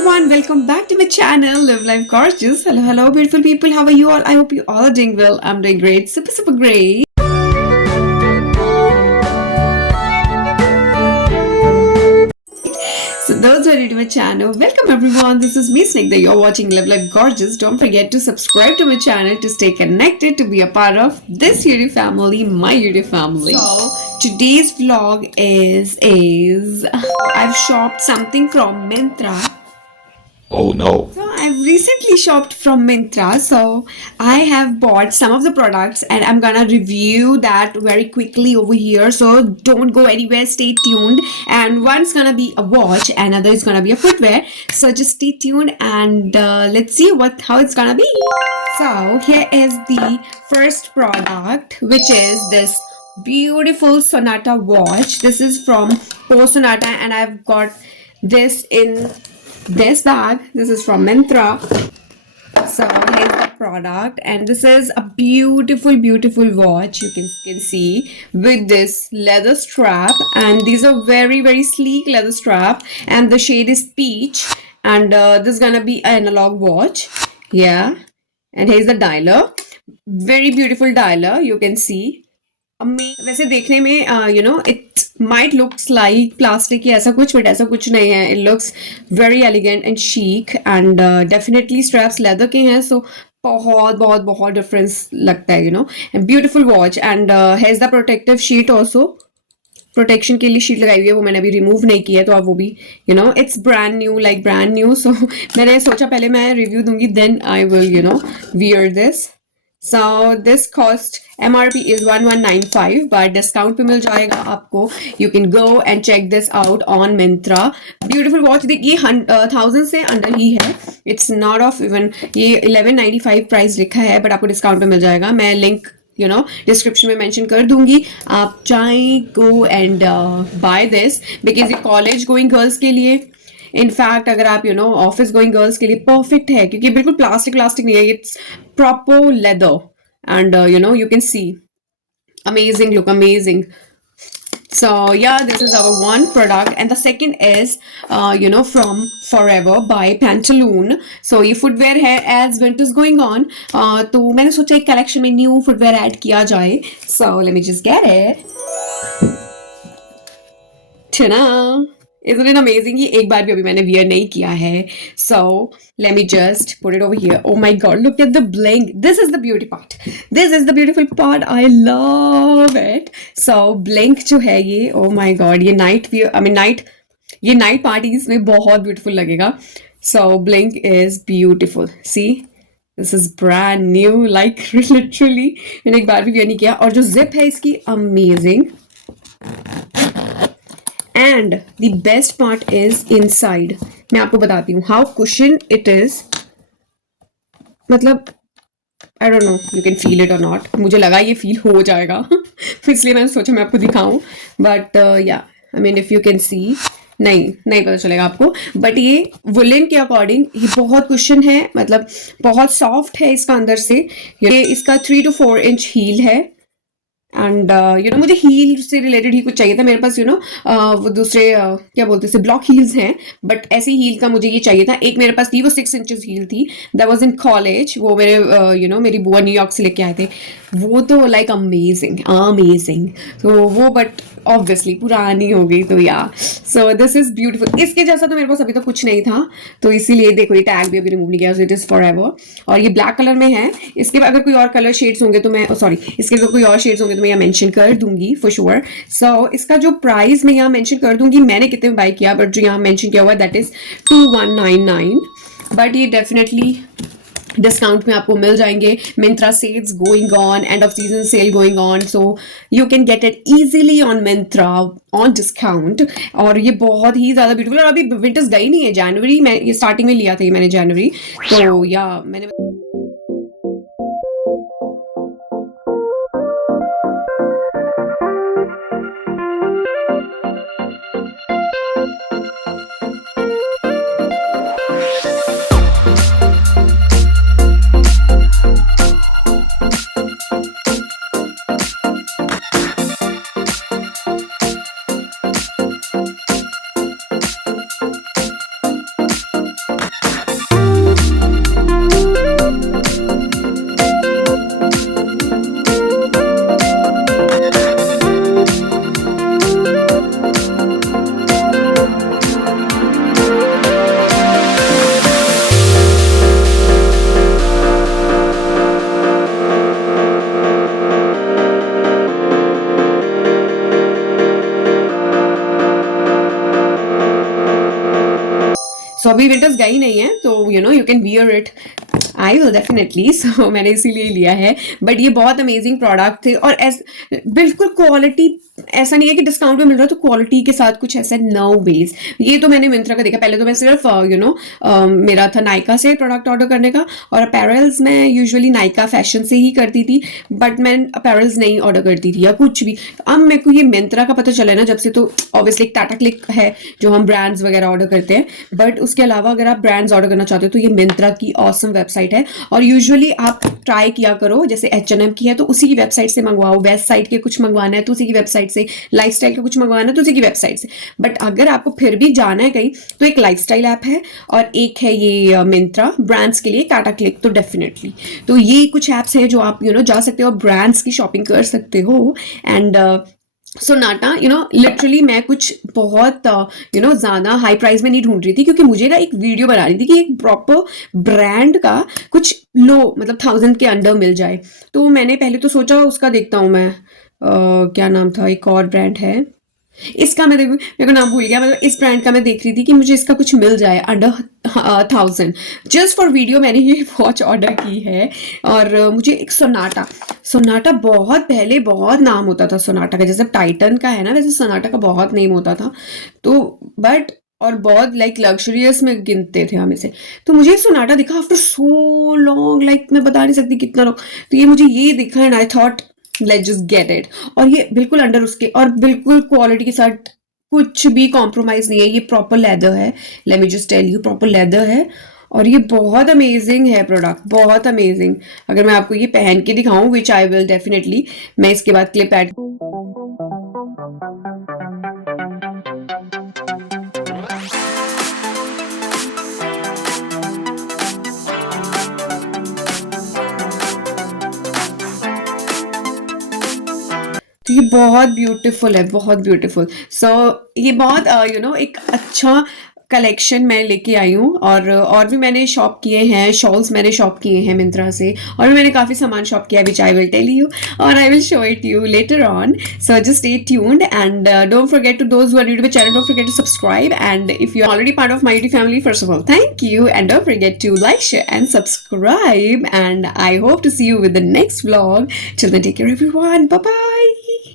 everyone, welcome back to my channel, Live Life Gorgeous. Hello, beautiful people. How are you all? I hope you all are doing well. I'm doing great, super great. So those who are new to my channel, welcome everyone. This is me, Snigdha. You're watching Live Life Gorgeous. Don't forget to subscribe to my channel to stay connected, to be a part of this YouTube family, my YouTube family. So today's vlog is I've shopped something from Myntra. Oh no. So I've recently shopped from Myntra, so I have bought some of the products and I'm gonna review that very quickly over here. So don't go anywhere, stay tuned. And one's gonna be a watch, another is gonna be a footwear. So just stay tuned and let's see how it's gonna be. So here is the first product, which is this beautiful Sonata watch. This is from Post Sonata, and I've got this in this bag. This is from Myntra. So here's the product, and this is a beautiful watch. You can see with this leather strap, and these are very sleek leather strap, and the shade is peach, and this is gonna be an analog watch. Yeah, and here's the dialer. Very beautiful dialer, you can see. वैसे देखने में it might looks like plastic या ऐसा कुछ, but ऐसा कुछ नहीं है. It looks very elegant and chic, and definitely straps leather के हैं, so बहुत difference लगता है. And beautiful watch, and here's the protective sheet also. Protection के लिए शीट लगाई हुई है, वो मैंने अभी रिमूव नहीं किया है, तो आप वो भी इट्स ब्रांड न्यू. सो मैंने सोचा पहले मैं रिव्यू दूंगी, then I will wear this. So this cost MRP is 1195, but discount पे मिल जाएगा आपको. You can go and check this out on Myntra. Beautiful watch. देखिए 1000 से अंडर ही है. It's not of even, ये 1195 प्राइस लिखा है, बट आपको डिस्काउंट पे मिल जाएगा. मैं लिंक डिस्क्रिप्शन में मेंशन कर दूंगी. आप चाहें go and buy this, because ये कॉलेज गोइंग गर्ल्स के लिए, इनफैक्ट अगर आप ऑफिस गोइंग गर्ल्स के लिए परफेक्ट है, क्योंकि बिल्कुल प्लास्टिक नहीं है. It's proper leather, and you can see amazing look, amazing. So yeah, this is our one product, and the second is from Forever by Pantaloon. So ये footwear है, as winter's going on, तो मैंने सोचा एक collection में new footwear add किया जाए. So let me just get it. Ta-da! Isn't it amazing? ये एक बार भी अभी मैंने wear नहीं किया है. So let me just put it over here. Oh my god, look at the bling. This is the beauty part. This is the beautiful part. I love it. So blink जो है ये, oh my god, ये ये night parties में बहुत beautiful लगेगा. So blink is beautiful. See? This is brand new, like literally मैंने एक बार भी wear नहीं किया. और जो zip है इसकी, amazing. And the best part is inside. मैं आपको बताती हूँ how cushion it is. मतलब I don't know, you can feel it or not. मुझे लगा ये feel हो जाएगा, इसलिए मैंने सोचा मैं आपको दिखाऊं. But yeah, I mean if you can see, नहीं पता चलेगा आपको. बट ये वुलन के अकॉर्डिंग ये बहुत कुशन है, मतलब बहुत सॉफ्ट है इसका अंदर से. ये इसका 3 to 4 इंच हील है, एंड मुझे हील से रिलेटेड ही कुछ चाहिए था. मेरे पास वो दूसरे क्या बोलते हैं, ब्लॉक हील्स हैं, बट ऐसी हील का मुझे ये चाहिए था. एक मेरे पास थी, वो 6 इंचेस हील थी. That was in college. वो मेरे मेरी बुआ न्यूयॉर्क से लेके आए थे. वो तो लाइक अमेजिंग. तो वो बट ऑब्वियसली पुरानी हो गई, तो या सो दिस इज ब्यूटीफुल. इसके जैसा तो मेरे पास अभी तक कुछ नहीं था, तो इसीलिए देखो ये टैग भी अभी रिमूव नहीं किया. सो इट इज फॉरएवर, और ये ब्लैक कलर में है. इसके अगर कोई और कलर शेड्स होंगे तो मैं इसके अगर कोई और शेड्स होंगे तो मैं यहाँ मेंशन कर दूंगी फॉर श्योर. सो इसका जो प्राइस मैं यहाँ मेंशन कर दूंगी, मैंने कितने में बाय किया, बट जो यहाँ मेंशन किया हुआ है दैट इज 2199. बट ये डेफिनेटली डिस्काउंट में आपको मिल जाएंगे. Myntra sales going on, end of season sale going on, so you can get it easily on Myntra on discount. और ये बहुत ही ज़्यादा ब्यूटीफुल. और अभी विंटर्स गई नहीं है, जनवरी में ये स्टार्टिंग में लिया था ये मैंने जनवरी. तो या मैंने सो अभी विंटर्स गई नहीं है तो you can wear it. I will definitely. So मैंने इसीलिए लिया है। बट ये बहुत अमेजिंग प्रोडक्ट थे और बिल्कुल क्वालिटी, ऐसा नहीं है कि डिस्काउंट में मिल रहा है तो क्वालिटी के साथ कुछ ऐसा, नो वेज। ये तो मैंने मिंत्रा का देखा। पहले तो मैं सिर्फ मेरा था नायका से प्रोडक्ट ऑर्डर करने का, और अपैरल्स मैं यूजुअली नायका फैशन से ही करती थी, बट मैं अपैरल्स नहीं ऑर्डर करती थी या कुछ भी। अब मेरे को ये मिंत्रा का पता चला है ना जब से, तो ऑब्वियसली एक टाटा क्लिक है जो हम ब्रांड्स वगैरह ऑर्डर करते हैं, बट उसके अलावा अगर आप ब्रांड्स ऑर्डर करना चाहते हो तो ये मिंत्रा की ऑसम वेबसाइट है। और यूजुअली आप ट्राई किया करो, जैसे H&M की है तो उसी की वेबसाइट से मंगवाओ, वेस्ट साइड के कुछ मंगवाना है तो उसी की वेबसाइट से, लाइफस्टाइल के कुछ मंगवाना है तो उसी की वेबसाइट से। बट अगर आपको फिर भी जाना है कहीं तो एक लाइफस्टाइल ऐप है और एक है ये मिंत्रा ब्रांड्स के लिए, टाटा क्लिक। तो डेफिनेटली तो ये कुछ ऐप्स हैं जो आप जा सकते हो, ब्रांड्स की शॉपिंग कर सकते हो। एंड सोनाटा लिटरली मैं कुछ बहुत ज़्यादा हाई प्राइस में नहीं ढूंढ रही थी, क्योंकि मुझे ना एक वीडियो बनानी थी कि एक प्रॉपर ब्रांड का कुछ लो मतलब 1000 के अंडर मिल जाए। तो मैंने पहले तो सोचा उसका देखता हूँ मैं, क्या नाम था, एक और ब्रांड है इसका, मैं देखू मेरे को नाम भूल गया, मतलब इस ब्रांड का मैं देख रही थी कि मुझे इसका कुछ मिल जाए अंडर 1000। जस्ट फॉर वीडियो मैंने ये वॉच ऑर्डर की है। और मुझे एक सोनाटा, सोनाटा बहुत पहले बहुत नाम होता था सोनाटा का, जैसे टाइटन का है ना वैसे सोनाटा का बहुत नेम होता था। तो बट और बहुत लाइक लग्जरियस में गिनते थे हम इसे। तो मुझे सोनाटा दिखा आफ्टर सो लॉन्ग, लाइक मैं बता नहीं सकती कितना लॉन्ग। तो ये मुझे ये दिखा and I thought let's just get it. और ये बिल्कुल अंडर उसके और बिल्कुल क्वालिटी के साथ कुछ भी कॉम्प्रोमाइज नहीं है। ये प्रॉपर लेदर है, let me just tell you, proper leather है। और ये बहुत अमेजिंग है प्रोडक्ट, बहुत अमेजिंग। अगर मैं आपको ये पहन के दिखाऊं, विच आई विल डेफिनेटली, मैं इसके बाद क्लिप ऐड। तो ये बहुत ब्यूटीफुल है, बहुत ब्यूटीफुल। सो ये बहुत एक अच्छा कलेक्शन मैं लेके आई हूँ। और भी मैंने शॉप किए हैं, शॉल्स मैंने शॉप किए हैं मिंत्रा से, और भी मैंने काफ़ी सामान शॉप किया which I will tell you, और I will show it you later on. So just stay tuned and don't forget to those who are new to my channel, don't forget to subscribe, and if you are already part of my YouTube family, first of all thank you, and don't forget to like, share and subscribe, and I hope to see you with the next vlog. Till then, take care everyone. Bye bye.